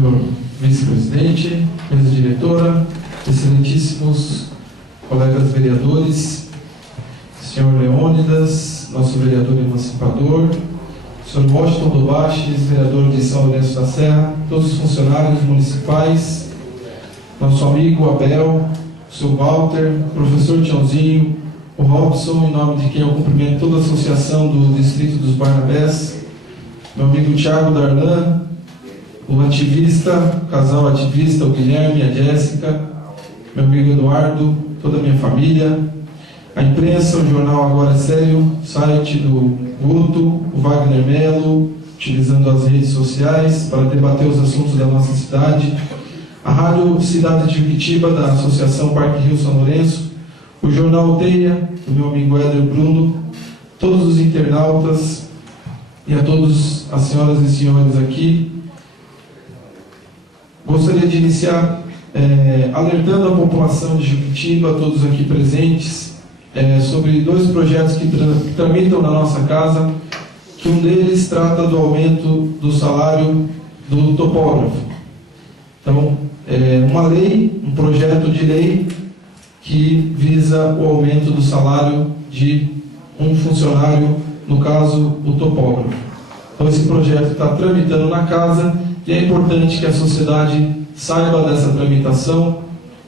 senhor vice-presidente, mesa diretora, excelentíssimos colegas vereadores, senhor Leônidas, nosso vereador emancipador, senhor Washington Dobaches, vereador de São Lourenço da Serra, todos os funcionários municipais, nosso amigo Abel, o senhor Walter, o professor Tiãozinho, o Robson, em nome de quem eu cumprimento toda a associação do Distrito dos Barnabés, meu amigo Thiago Darlan, o ativista, o casal ativista, o Guilherme, a Jéssica, meu amigo Eduardo, toda a minha família, a imprensa, o jornal Agora é Sério, site do Guto, o Wagner Melo, utilizando as redes sociais para debater os assuntos da nossa cidade, a Rádio Cidade de Juquitiba, da Associação Parque Rio São Lourenço, o Jornal Aldeia, do meu amigo Éder Bruno, todos os internautas e a todas as senhoras e senhores aqui. Gostaria de iniciar alertando a população de Juquitiba, todos aqui presentes, sobre dois projetos que tramitam na nossa casa, que um deles trata do aumento do salário do topógrafo. Então, uma lei, um projeto de lei que visa o aumento do salário de um funcionário, no caso, o topógrafo. Então, esse projeto está tramitando na casa e é importante que a sociedade saiba dessa tramitação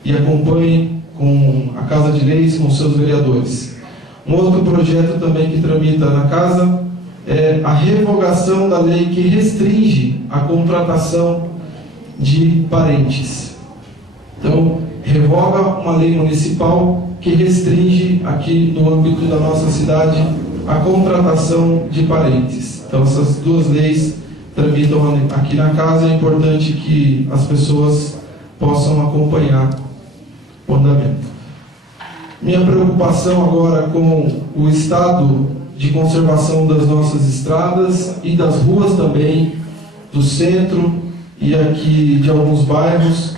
e acompanhe com a Casa de Leis, com seus vereadores. Um outro projeto também que tramita na casa é a revogação da lei que restringe a contratação de parentes. Então, revoga uma lei municipal que restringe aqui no âmbito da nossa cidade a contratação de parentes. Então, essas duas leis tramitam aqui na casa, é importante que as pessoas possam acompanhar o andamento. Minha preocupação agora com o estado de conservação das nossas estradas e das ruas também, do centro e aqui de alguns bairros.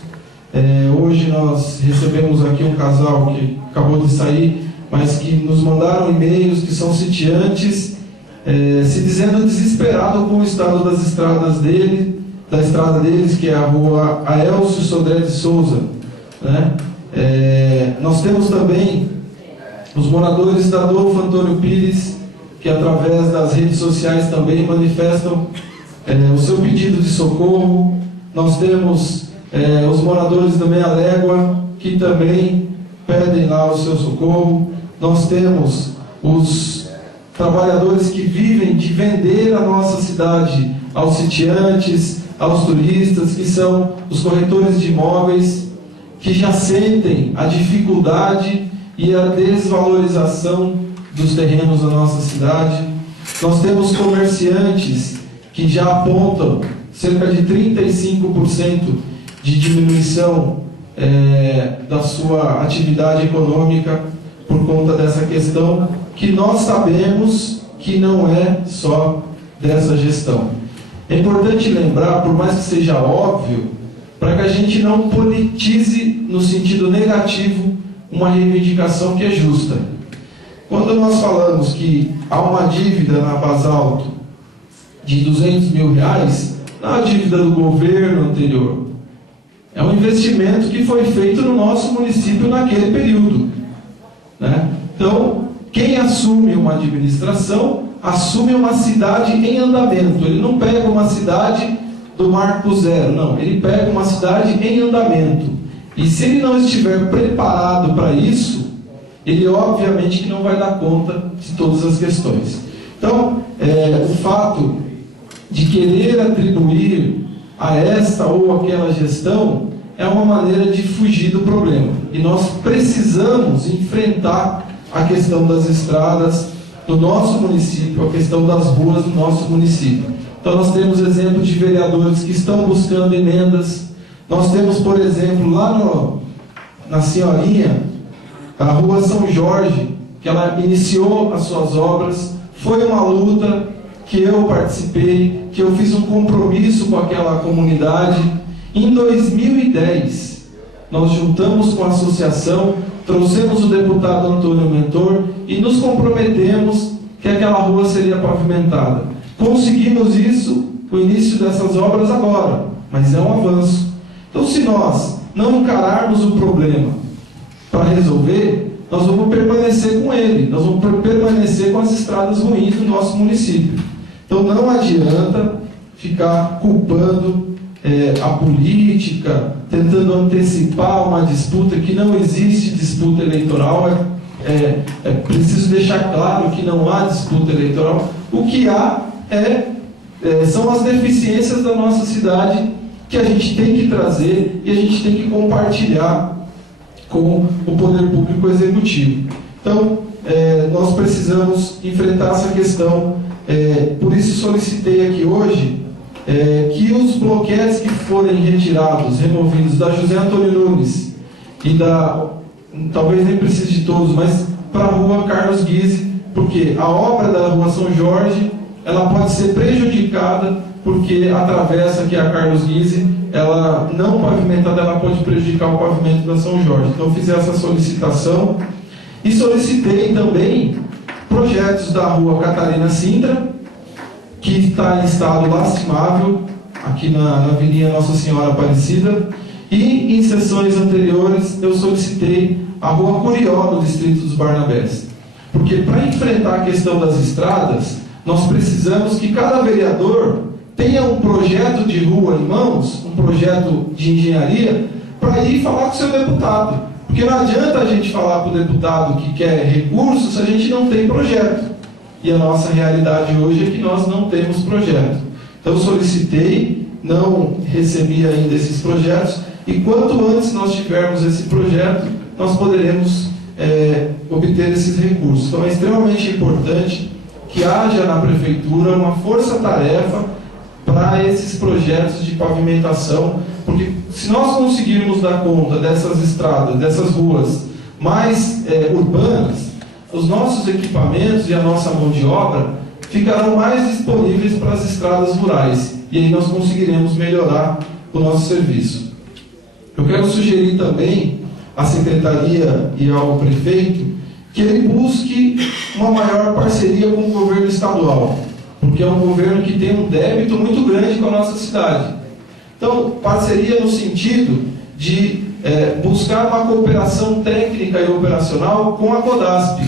Hoje nós recebemos aqui um casal que acabou de sair, mas que nos mandaram e-mails, que são sitiantes, se dizendo desesperado com o estado das estradas da estrada deles, que é a rua Aélcio Sodré de Souza, né? Nós temos também os moradores da Adolfo Antônio Pires, que através das redes sociais também manifestam o seu pedido de socorro. Nós temos os moradores da Meia Légua, que também pedem lá o seu socorro. Nós temos os trabalhadores que vivem de vender a nossa cidade aos sitiantes, aos turistas, que são os corretores de imóveis, que já sentem a dificuldade e a desvalorização dos terrenos da nossa cidade. Nós temos comerciantes que já apontam cerca de 35% de diminuição da sua atividade econômica por conta dessa questão, que nós sabemos que não é só dessa gestão. É importante lembrar, por mais que seja óbvio, para que a gente não politize no sentido negativo uma reivindicação que é justa. Quando nós falamos que há uma dívida na Basalto de R$200 mil, não é a dívida do governo anterior. É um investimento que foi feito no nosso município naquele período, né? Então, quem assume uma administração, assume uma cidade em andamento. Ele não pega uma cidade do marco zero, não. Ele pega uma cidade em andamento. E se ele não estiver preparado para isso, ele obviamente que não vai dar conta de todas as questões. Então, o fato de querer atribuir a esta ou aquela gestão é uma maneira de fugir do problema. E nós precisamos enfrentar a questão das estradas do nosso município, a questão das ruas do nosso município. Então nós temos exemplo de vereadores que estão buscando emendas. Nós temos, por exemplo, lá na Senhorinha, a rua São Jorge, que ela iniciou as suas obras. Foi uma luta que eu participei, que eu fiz um compromisso com aquela comunidade. Em 2010, nós juntamos com a associação, trouxemos o deputado Antônio Mentor e nos comprometemos que aquela rua seria pavimentada. Conseguimos isso, o início dessas obras agora, mas é um avanço. Então, se nós não encararmos o problema para resolver, nós vamos permanecer com ele, nós vamos permanecer com as estradas ruins do nosso município. Então, não adianta ficar culpando a política, tentando antecipar uma disputa, que não existe disputa eleitoral. É preciso deixar claro que não há disputa eleitoral. O que há são as deficiências da nossa cidade, que a gente tem que trazer e a gente tem que compartilhar com o poder público executivo. Então, nós precisamos enfrentar essa questão. Por isso solicitei aqui hoje que os bloquetes que forem removidos da José Antônio Nunes e talvez nem precise de todos, mas para a rua Carlos Guise, porque a obra da rua São Jorge, ela pode ser prejudicada, porque a travessa, que é a Carlos Guise, ela não pavimentada, ela pode prejudicar o pavimento da São Jorge. Então, fiz essa solicitação e solicitei também projetos da rua Catarina Sintra, que está em estado lastimável, aqui na Avenida Nossa Senhora Aparecida, e em sessões anteriores eu solicitei a rua Curió, no distrito dos Barnabés. Porque para enfrentar a questão das estradas, nós precisamos que cada vereador tenha um projeto de rua em mãos, um projeto de engenharia, para ir falar com o seu deputado. Porque não adianta a gente falar para o deputado que quer recursos se a gente não tem projeto. E a nossa realidade hoje é que nós não temos projeto. Então, solicitei, não recebi ainda esses projetos, e quanto antes nós tivermos esse projeto, nós poderemos obter esses recursos. Então, é extremamente importante que haja na Prefeitura uma força-tarefa para esses projetos de pavimentação, porque se nós conseguirmos dar conta dessas estradas, dessas ruas mais urbanas, os nossos equipamentos e a nossa mão de obra ficarão mais disponíveis para as estradas rurais, e aí nós conseguiremos melhorar o nosso serviço. Eu quero sugerir também à Secretaria e ao Prefeito que ele busque uma maior parceria com o governo estadual, porque é um governo que tem um débito muito grande com a nossa cidade. Então, parceria no sentido de buscar uma cooperação técnica e operacional com a Codasp,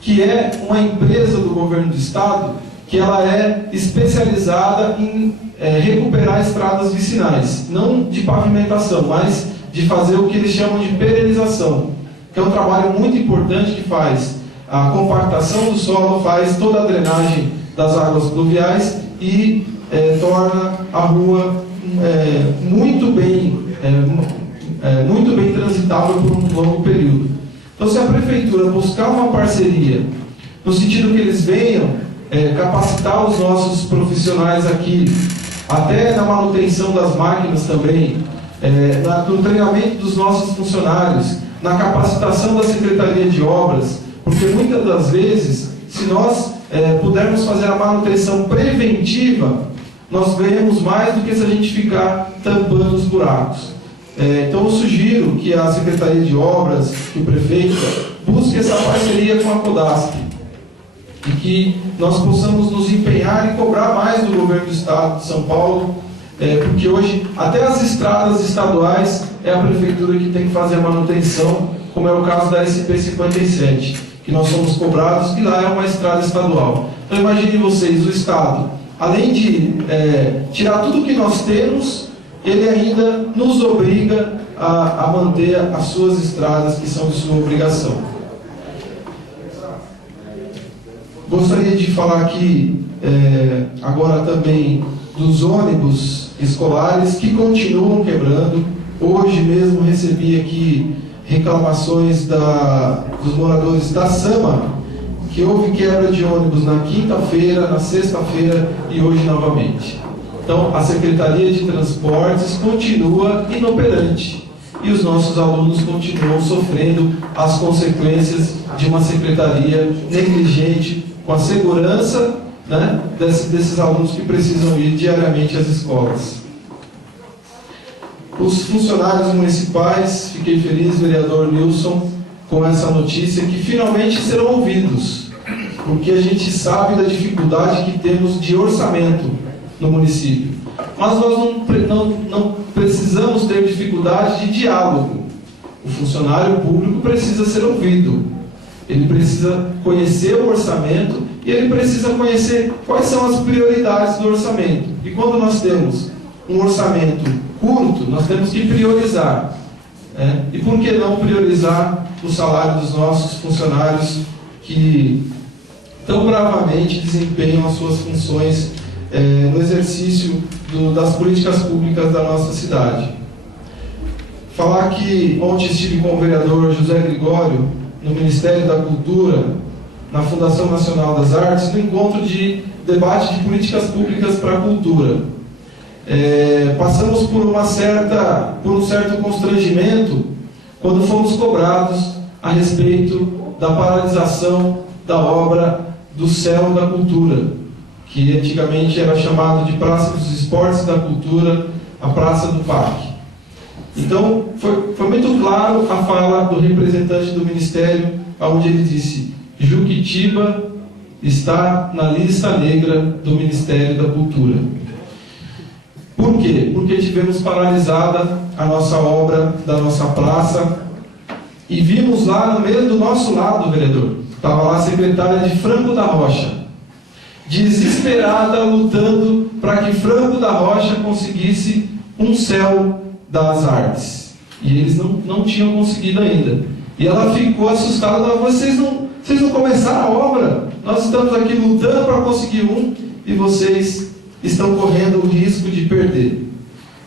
que é uma empresa do governo do estado, que ela é especializada em recuperar estradas vicinais, não de pavimentação, mas de fazer o que eles chamam de perenização, que é um trabalho muito importante, que faz a compactação do solo, faz toda a drenagem das águas pluviais e torna a rua muito bem transitável por um longo período. Então, se a Prefeitura buscar uma parceria, no sentido que eles venham capacitar os nossos profissionais aqui, até na manutenção das máquinas também, no treinamento dos nossos funcionários, na capacitação da Secretaria de Obras, porque muitas das vezes, se nós pudermos fazer a manutenção preventiva, nós ganhamos mais do que se a gente ficar tampando os buracos. Então eu sugiro que a Secretaria de Obras, que o Prefeito, busque essa parceria com a Codasp, e que nós possamos nos empenhar e cobrar mais do governo do Estado de São Paulo, porque hoje até as estradas estaduais é a Prefeitura que tem que fazer a manutenção, como é o caso da SP-57, que nós somos cobrados, e lá é uma estrada estadual. Então imaginem vocês, o Estado, além de tirar tudo que nós temos, ele ainda nos obriga a manter as suas estradas, que são de sua obrigação. Gostaria de falar aqui agora também dos ônibus escolares que continuam quebrando. Hoje mesmo recebi aqui reclamações dos moradores da Sama, que houve quebra de ônibus na quinta-feira, na sexta-feira e hoje novamente. Então, a Secretaria de Transportes continua inoperante e os nossos alunos continuam sofrendo as consequências de uma secretaria negligente com a segurança, né, desses alunos que precisam ir diariamente às escolas. Os funcionários municipais, fiquei feliz, vereador Nilson, com essa notícia, que finalmente serão ouvidos, porque a gente sabe da dificuldade que temos de orçamento no município. mas nós não precisamos ter dificuldade de diálogo. O funcionário público precisa ser ouvido, ele precisa conhecer o orçamento e ele precisa conhecer quais são as prioridades do orçamento. E quando nós temos um orçamento curto, nós temos que priorizar. E por que não priorizar o salário dos nossos funcionários que tão bravamente desempenham as suas funções no exercício das políticas públicas da nossa cidade? Falar que ontem estive com o vereador José Gregório no Ministério da Cultura, na Fundação Nacional das Artes, no encontro de debate de políticas públicas para a cultura. Passamos por um certo constrangimento quando fomos cobrados a respeito da paralisação da obra do Céu da Cultura, que antigamente era chamado de Praça dos Esportes da Cultura, a Praça do Parque. Então, foi muito claro a fala do representante do Ministério, onde ele disse: Juquitiba está na lista negra do Ministério da Cultura. Por quê? Porque tivemos paralisada a nossa obra da nossa praça e vimos lá no meio do nosso lado, vereador, estava lá a secretária de Franco da Rocha, desesperada, lutando para que Franco da Rocha conseguisse um céu das artes. E eles não tinham conseguido ainda. E ela ficou assustada: vocês não começaram a obra, nós estamos aqui lutando para conseguir um e vocês estão correndo o risco de perder.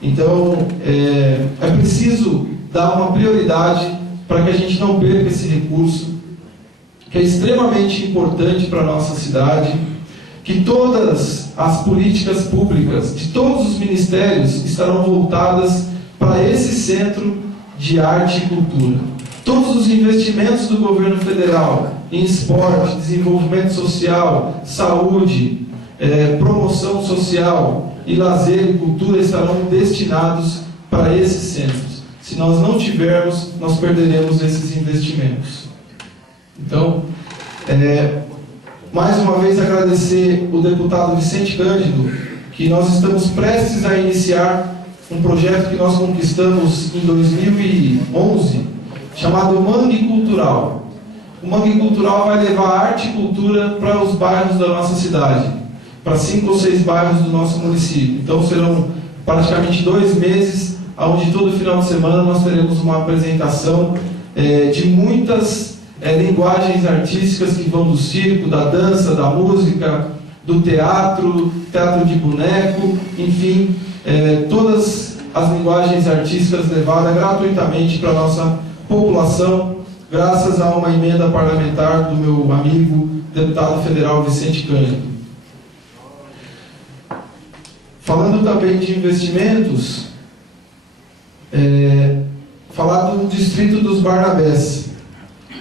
Então, é preciso dar uma prioridade para que a gente não perca esse recurso, que é extremamente importante para a nossa cidade, que todas as políticas públicas de todos os ministérios estarão voltadas para esse centro de arte e cultura. Todos os investimentos do governo federal em esporte, desenvolvimento social, saúde, promoção social e lazer e cultura estarão destinados para esses centros. Se nós não tivermos, nós perderemos esses investimentos. Então, mais uma vez agradecer o deputado Vicente Cândido, que nós estamos prestes a iniciar um projeto que nós conquistamos em 2011, chamado Mangue Cultural. O Mangue Cultural vai levar arte e cultura para os bairros da nossa cidade, para 5 ou 6 bairros do nosso município. Então serão praticamente 2 meses, onde todo final de semana nós teremos uma apresentação de muitas linguagens artísticas que vão do circo, da dança, da música, do teatro de boneco, enfim, todas as linguagens artísticas levadas gratuitamente para a nossa população, graças a uma emenda parlamentar do meu amigo, deputado federal Vicente Cândido. Falando também de investimentos, falar do Distrito dos Barnabés,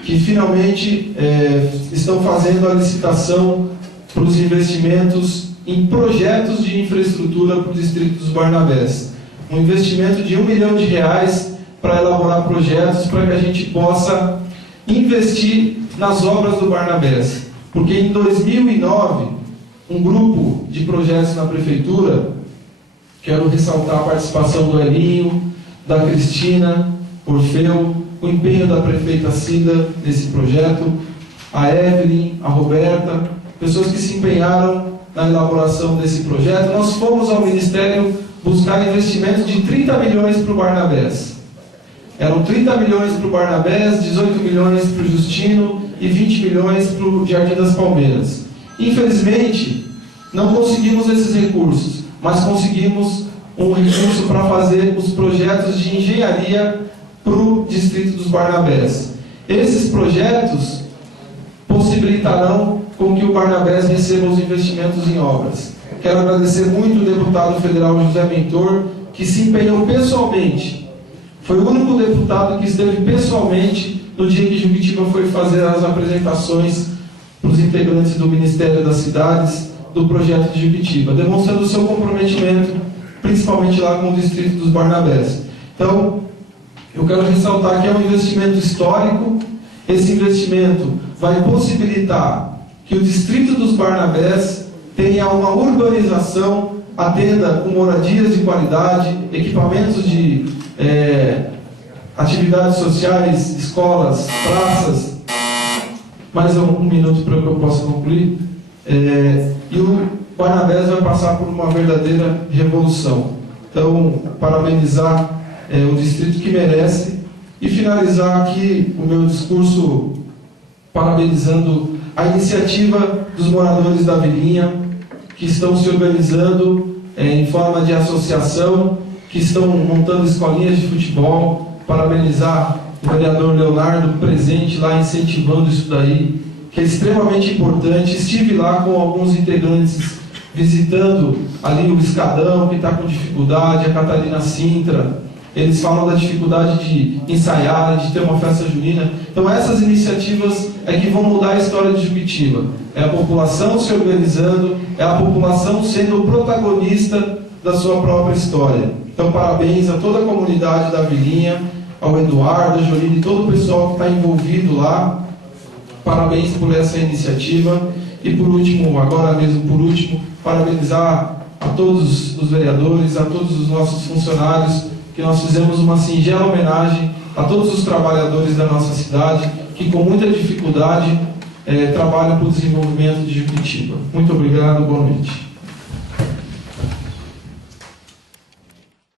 que finalmente estão fazendo a licitação para os investimentos em projetos de infraestrutura para o Distrito dos Barnabés. Um investimento de R$1 milhão para elaborar projetos para que a gente possa investir nas obras do Barnabés. Porque em 2009, um grupo de projetos na prefeitura, quero ressaltar a participação do Elinho, da Cristina, Orfeu, o empenho da prefeita Cida nesse projeto, a Evelyn, a Roberta, pessoas que se empenharam na elaboração desse projeto. Nós fomos ao Ministério buscar investimentos de 30 milhões para o Barnabés. Eram 30 milhões para o Barnabés, 18 milhões para o Justino e 20 milhões para o Jardim das Palmeiras. Infelizmente, não conseguimos esses recursos, mas conseguimos um recurso para fazer os projetos de engenharia para o Distrito dos Barnabés. Esses projetos possibilitarão com que o Barnabés receba os investimentos em obras. Quero agradecer muito o deputado federal José Mentor, que se empenhou pessoalmente. Foi o único deputado que esteve pessoalmente no dia que Juquitiba foi fazer as apresentações para os integrantes do Ministério das Cidades do projeto de Juquitiba, demonstrando o seu comprometimento, principalmente lá com o Distrito dos Barnabés. Então, eu quero ressaltar que é um investimento histórico. Esse investimento vai possibilitar que o Distrito dos Barnabés tenha uma urbanização, atenda com moradias de qualidade, equipamentos de atividades sociais, escolas, praças. Mais um minuto para que eu possa concluir. E o Guanabés vai passar por uma verdadeira revolução. Então, parabenizar o distrito que merece e finalizar aqui o meu discurso parabenizando a iniciativa dos moradores da Vilinha, que estão se organizando em forma de associação, que estão montando escolinhas de futebol. Parabenizar o vereador Leonardo, presente lá, incentivando isso daí, que é extremamente importante. Estive lá com alguns integrantes, visitando ali o Escadão, que está com dificuldade, a Catarina Sintra. Eles falam da dificuldade de ensaiar, de ter uma festa junina. Então essas iniciativas é que vão mudar a história de Juquitiba. É a população se organizando, é a população sendo protagonista da sua própria história. Então parabéns a toda a comunidade da Vilinha, ao Eduardo, a Jolene e todo o pessoal que está envolvido lá. Parabéns por essa iniciativa. E por último, agora mesmo por último, parabenizar a todos os vereadores, a todos os nossos funcionários, que nós fizemos uma singela homenagem a todos os trabalhadores da nossa cidade, que com muita dificuldade trabalham para o desenvolvimento de Juquitiba. Muito obrigado, boa noite.